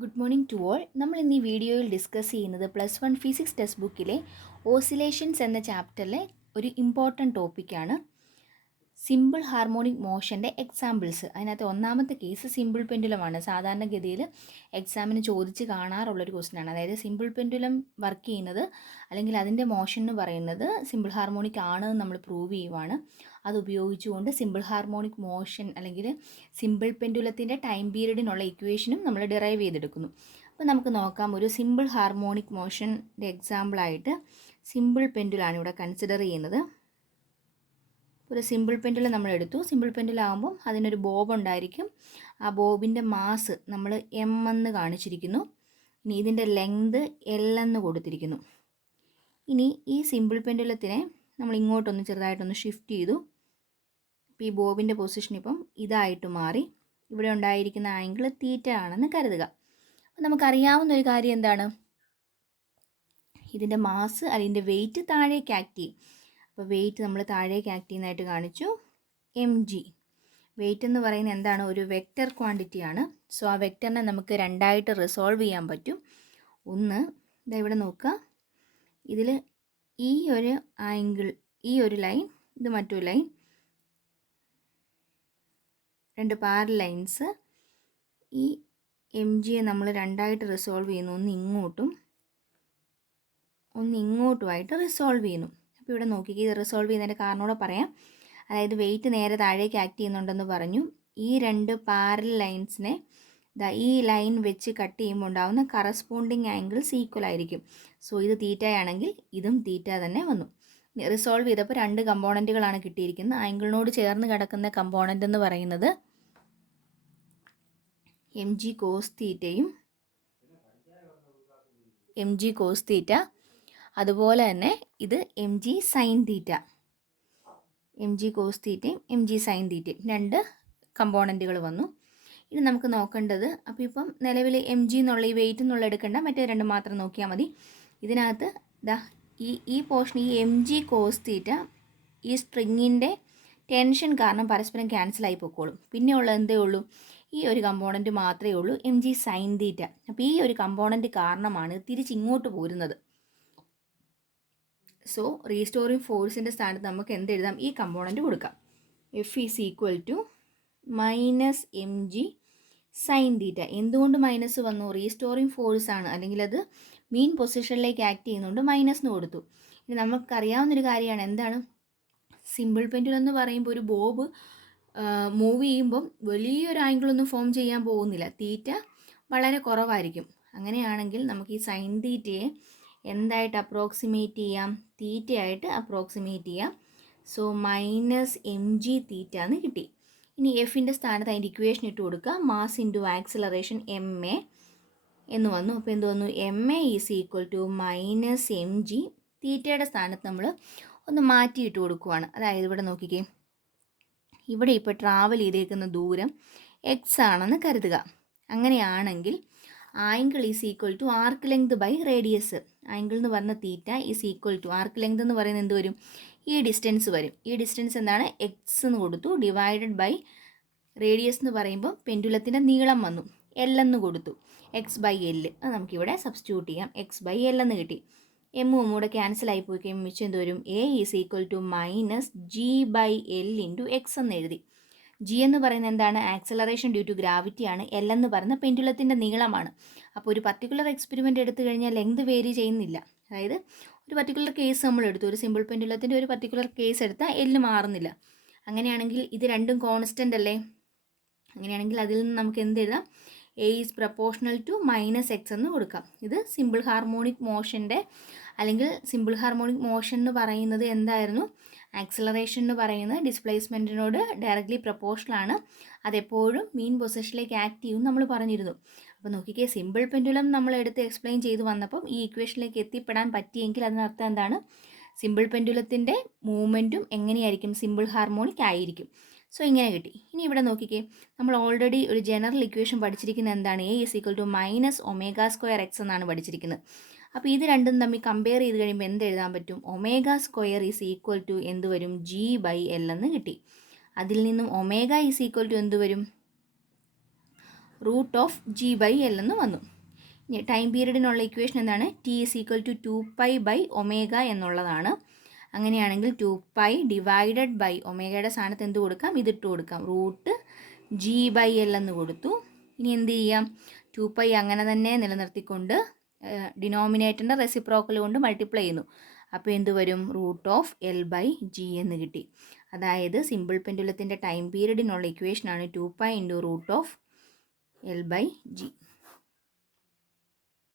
Good morning to all. നമ്മൾ ഇന്ന് ഈ വീഡിയോയിൽ ഡിസ്കസ് ചെയ്യുന്നത് +1 ഫിസിക്സ് ടെക്സ്റ്റ് ബുക്കിലെ ഓസിലേഷൻസ് എന്ന ചാപ്റ്ററിലെ ഒരു ഇമ്പോർട്ടൻറ്റ് ടോപ്പിക്കാണ്. സിമ്പിൾ ഹാർമോണിക് മോഷൻ്റെ എക്സാമ്പിൾസ്. അതിനകത്ത് ഒന്നാമത്തെ കേസ് സിമ്പിൾ പെൻഡുലമാണ്. സാധാരണഗതിയിൽ എക്സാമിന് ചോദിച്ച് കാണാറുള്ളൊരു ക്വസ്റ്റ്യനാണ്. അതായത് സിമ്പിൾ പെൻഡുലം വർക്ക് ചെയ്യുന്നത് അല്ലെങ്കിൽ അതിൻ്റെ മോഷൻ എന്ന് പറയുന്നത് സിമ്പിൾ ഹാർമോണിക് ആണ് എന്ന് നമ്മൾ പ്രൂവ് ചെയ്യുവാണ്. അത് ഉപയോഗിച്ചുകൊണ്ട് സിമ്പിൾ ഹാർമോണിക് മോഷൻ അല്ലെങ്കിൽ സിമ്പിൾ പെൻഡുലത്തിൻ്റെ ടൈം പീരീഡിനുള്ള ഇക്വേഷനും നമ്മൾ ഡിറൈവ് ചെയ്തെടുക്കുന്നു. അപ്പോൾ നമുക്ക് നോക്കാം. ഒരു സിമ്പിൾ ഹാർമോണിക് മോഷൻ്റെ എക്സാമ്പിളായിട്ട് സിമ്പിൾ പെൻഡുലാണ് ഇവിടെ കൺസിഡർ ചെയ്യുന്നത്. ഒരു സിമ്പിൾ പെൻഡുലം നമ്മൾ എടുത്തു. സിമ്പിൾ പെൻഡുലാകുമ്പം അതിനൊരു ബോബ് ഉണ്ടായിരിക്കും. ആ ബോബിൻ്റെ മാസ് നമ്മൾ എം എന്ന് കാണിച്ചിരിക്കുന്നു. ഇനി ഇതിൻ്റെ ലെങ്ത് എൽ എന്ന് കൊടുത്തിരിക്കുന്നു. ഇനി ഈ സിമ്പിൾ പെൻഡുലത്തിനെ നമ്മൾ ഇങ്ങോട്ടൊന്ന് ചെറുതായിട്ടൊന്ന് ഷിഫ്റ്റ് ചെയ്തു. ഇപ്പോൾ ഈ ബോബിൻ്റെ പൊസിഷൻ ഇപ്പം ഇതായിട്ട് മാറി. ഇവിടെ ഉണ്ടായിരിക്കുന്ന ആംഗിൾ തീറ്റ ആണെന്ന് കരുതുക. അപ്പം നമുക്കറിയാവുന്ന ഒരു കാര്യം എന്താണ്? ഇതിൻ്റെ മാസ് അതിൻ്റെ വെയിറ്റ് താഴേക്ക് ആക്ട് ചെയ്യും. അപ്പോൾ വെയിറ്റ് നമ്മൾ താഴേക്ക് ആക്ട് ചെയ്യുന്നതായിട്ട് കാണിച്ചു. mg വെയിറ്റ് എന്ന് പറയുന്നത് എന്താണ്? ഒരു വെക്റ്റർ ക്വാണ്ടിറ്റിയാണ്. സോ ആ വെക്റ്ററിനെ നമുക്ക് രണ്ടായിട്ട് റിസോൾവ് ചെയ്യാൻ പറ്റും. ഒന്ന് ഇതാ ഇവിടെ നോക്കുക. ഇതിൽ ഈ ഒരു ആംഗിൾ, ഈ ഒരു ലൈൻ, ഇത് മറ്റൊരു ലൈൻ, രണ്ട് പാരലൽ ലൈൻസ്. ഈ mgയെ നമ്മൾ രണ്ടായിട്ട് റിസോൾവ് ചെയ്യുന്നു. ഒന്ന് ഇങ്ങോട്ടും ഒന്ന് ഇങ്ങോട്ടുമായിട്ട് റിസോൾവ് ചെയ്യുന്നു. അപ്പോൾ ഇവിടെ നോക്കിക്കുക. ഇത് റിസോൾവ് ചെയ്യുന്നതിൻ്റെ കാരണം കൂടെ പറയാം. അതായത് വെയിറ്റ് നേരെ താഴേക്ക് ആക്ട് ചെയ്യുന്നുണ്ടെന്ന് പറഞ്ഞു. ഈ രണ്ട് പാരലൽ ലൈൻസിനെ ഈ ലൈൻ വെച്ച് കട്ട് ചെയ്യുമ്പോൾ ഉണ്ടാകുന്ന കറസ്പോണ്ടിങ് ആംഗിൾസ് ഈക്വൽ ആയിരിക്കും. സോ ഇത് തീറ്റയാണെങ്കിൽ ഇതും തീറ്റ തന്നെ വന്നു. റിസോൾവ് ചെയ്തപ്പോൾ രണ്ട് കമ്പോണൻറ്റുകളാണ് കിട്ടിയിരിക്കുന്നത്. ആംഗിളിനോട് ചേർന്ന് കിടക്കുന്ന കമ്പോണൻ്റ് എന്ന് പറയുന്നത് mg കോസ് തീറ്റയും mg കോസ് തീറ്റ, അതുപോലെ തന്നെ ഇത് mg sine theta. mg cos തീറ്റയും mg സൈൻ തീറ്റയും രണ്ട് കമ്പോണൻറ്റുകൾ വന്നു. ഇനി നമുക്ക് നോക്കേണ്ടത്, അപ്പോൾ ഇപ്പം നിലവിൽ mg എന്നുള്ള ഈ വെയിറ്റ് എന്നുള്ള എടുക്കേണ്ട, മറ്റേ രണ്ട് മാത്രം നോക്കിയാൽ മതി. ഇതിനകത്ത് ഈ പോർഷൻ ഈ mg കോസ് തീറ്റ ഈ സ്ട്രിങ്ങിൻ്റെ ടെൻഷൻ കാരണം പരസ്പരം ക്യാൻസലായി പൊക്കോളും. പിന്നെ ഉള്ളത് എന്തേ ഉള്ളൂ? ഈ ഒരു കമ്പോണൻറ്റ് മാത്രമേ ഉള്ളൂ, mg സൈൻ തീറ്റ. അപ്പോൾ ഈ ഒരു കമ്പോണൻറ്റ് കാരണമാണ് തിരിച്ചിങ്ങോട്ട് പോരുന്നത്. സോ റീസ്റ്റോറിങ് ഫോഴ്സിൻ്റെ സ്ഥാനത്ത് നമുക്ക് എന്തെഴുതാം? ഈ കമ്പോണൻറ്റ് കൊടുക്കാം. F is equal to minus mg sine theta. എന്തുകൊണ്ട് മൈനസ് വന്നു? റീസ്റ്റോറിങ് ഫോഴ്സ് ആണ്, അല്ലെങ്കിൽ അത് മീൻ പൊസിഷനിലേക്ക് ആക്ട് ചെയ്യുന്നതുകൊണ്ട് മൈനസ് എന്ന് കൊടുത്തു. ഇനി നമുക്കറിയാവുന്നൊരു കാര്യമാണ്, എന്താണ്? സിമ്പിൾ പെൻഡുലം എന്ന് പറയുമ്പോൾ ഒരു ബോബ് മൂവ് ചെയ്യുമ്പം വലിയൊരു ആംഗിളൊന്നും ഫോം ചെയ്യാൻ പോകുന്നില്ല. തീറ്റ വളരെ കുറവായിരിക്കും. അങ്ങനെയാണെങ്കിൽ നമുക്ക് ഈ സൈൻ തീറ്റയെ എന്തായിട്ട് അപ്രോക്സിമേറ്റ് ചെയ്യാം? തീറ്റയായിട്ട് അപ്രോക്സിമേറ്റ് ചെയ്യാം. സോ മൈനസ് mg തീറ്റ എന്ന് കിട്ടി. ഇനി എഫിൻ്റെ സ്ഥാനത്ത് അതിൻ്റെ ഇക്വേഷൻ ഇട്ട് കൊടുക്കുക. മാസ് ഇൻറ്റു ആക്സിലറേഷൻ ma എന്ന് വന്നു. അപ്പോൾ എന്ത് വന്നു? ma is equal to minus mg. തീറ്റയുടെ സ്ഥാനത്ത് നമ്മൾ ഒന്ന് മാറ്റിയിട്ട് കൊടുക്കുവാണ്. അതായത് ഇവിടെ നോക്കിക്കേ, ഇവിടെ ഇപ്പോൾ ട്രാവൽ ചെയ്തേക്കുന്ന ദൂരം x ആണെന്ന് കരുതുക. അങ്ങനെയാണെങ്കിൽ angle is equal to arc length by radius. Angle എന്ന് പറഞ്ഞ theta is equal to arc length എന്ന് പറയുന്നത് എന്ത് വരും? ഈ ഡിസ്റ്റൻസ് വരും. ഈ ഡിസ്റ്റൻസ് എന്താണ്? x എന്ന് കൊടുത്തു, ഡിവൈഡഡ് ബൈ റേഡിയസ് എന്ന് പറയുമ്പോൾ പെൻഡുലത്തിൻ്റെ നീളം വന്നു, l എന്ന് കൊടുത്തു, x ബൈ l. അത് നമുക്കിവിടെ സബ്സ്റ്റിറ്റ്യൂട്ട് ചെയ്യാം. x ബൈ l എന്ന് കിട്ടി. എമ്മും കൂടെ ക്യാൻസൽ ആയി പോയി കഴിയുമ്പോൾ മിച്ചം എന്ത് വരും? a is equal to minus g by l into x എന്ന് എഴുതി. g എന്ന് പറയുന്നത് എന്താണ്? ആക്സലറേഷൻ ഡ്യൂ ടു ഗ്രാവിറ്റിയാണ്. l എന്ന് പറയുന്നത് പെൻഡുലത്തിൻ്റെ നീളമാണ്. അപ്പോൾ ഒരു പർട്ടിക്കുലർ എക്സ്പെരിമെൻ്റ് എടുത്തു കഴിഞ്ഞാൽ ലെങ്ത് വേരി ചെയ്യുന്നില്ല. അതായത് ഒരു പർട്ടിക്കുലർ കേസ് നമ്മൾ എടുത്തു, ഒരു സിമ്പിൾ പെൻഡുലത്തിൻ്റെ ഒരു പർട്ടിക്കുലർ കേസ് എടുത്താൽ l മാറുന്നില്ല. അങ്ങനെയാണെങ്കിൽ ഇത് രണ്ടും കോൺസ്റ്റൻ്റ് അല്ലേ? അങ്ങനെയാണെങ്കിൽ അതിൽ നിന്ന് നമുക്ക് എന്ത് എഴുതാം? a is proportional to minus x എന്ന് കൊടുക്കാം. ഇത് സിമ്പിൾ ഹാർമോണിക് മോഷൻ്റെ, അല്ലെങ്കിൽ സിമ്പിൾ ഹാർമോണിക് മോഷൻ എന്ന് പറയുന്നത് എന്തായിരുന്നു? ആക്സിലറേഷൻ എന്ന് പറയുന്നത് ഡിസ്പ്ലേസ്മെൻറ്റിനോട് ഡയറക്റ്റ്ലി പ്രപ്പോർഷണലാണ്. അതെപ്പോഴും മീൻ പൊസിഷനിലേക്ക് ആക്ട് ചെയ്യും നമ്മൾ പറഞ്ഞിരുന്നു. അപ്പോൾ നോക്കിക്കേ, സിമ്പിൾ പെൻഡുലം നമ്മൾ എടുത്ത് എക്സ്പ്ലെയിൻ ചെയ്ത് വന്നപ്പം ഈ ഇക്വേഷനിലേക്ക് എത്തിപ്പെടാൻ പറ്റിയെങ്കിൽ അതിനർത്ഥം എന്താണ്? സിമ്പിൾ പെൻഡുലത്തിൻ്റെ മൂവ്മെൻറ്റും എങ്ങനെയായിരിക്കും? സിമ്പിൾ ഹാർമോണിക് ആയിരിക്കും. സോ ഇങ്ങനെ കിട്ടി. ഇനി ഇവിടെ നോക്കിക്കേ, നമ്മൾ ഓൾറെഡി ഒരു ജനറൽ ഇക്വേഷൻ പഠിച്ചിരിക്കുന്നത് എന്താണ്? a is equal to minus omega square x എന്നാണ് പഠിച്ചിരിക്കുന്നത്. അപ്പോൾ ഇത് രണ്ടും തമ്മിൽ കമ്പയർ ചെയ്ത് കഴിയുമ്പോൾ എന്ത് എഴുതാൻ പറ്റും? Omega square is equal to എന്ത് വരും? g ബൈ l എന്ന് കിട്ടി. അതിൽ നിന്നും ഒമേഗ ഈസ് ഈക്വൽ ടു എന്ത് വരും? Root of g by l എന്ന് വന്നു. ഇനി ടൈം പീരീഡിനുള്ള ഇക്വേഷൻ എന്താണ്? T is equal to 2π by omega എന്നുള്ളതാണ്. അങ്ങനെയാണെങ്കിൽ 2π ഡിവൈഡഡ് ബൈ ഒമേഗയുടെ സ്ഥാനത്ത് എന്ത് കൊടുക്കാം? ഇതിട്ട് കൊടുക്കാം, റൂട്ട് ജി ബൈ എൽ എന്ന് കൊടുത്തു. ഇനി എന്ത് ചെയ്യാം? 2π അങ്ങനെ തന്നെ നിലനിർത്തിക്കൊണ്ട് ഡിനോമിനേറ്ററിൻ്റെ റെസിപ്രോക്കൽ കൊണ്ട് മൾട്ടിപ്ലൈ ചെയ്യുന്നു. അപ്പോൾ എന്ത് വരും? Root of l by g എന്ന് കിട്ടി. അതായത് സിമ്പിൾ പെൻഡുലത്തിൻ്റെ ടൈം പീരീഡിനുള്ള ഇക്വേഷനാണ് 2π into root of l by G.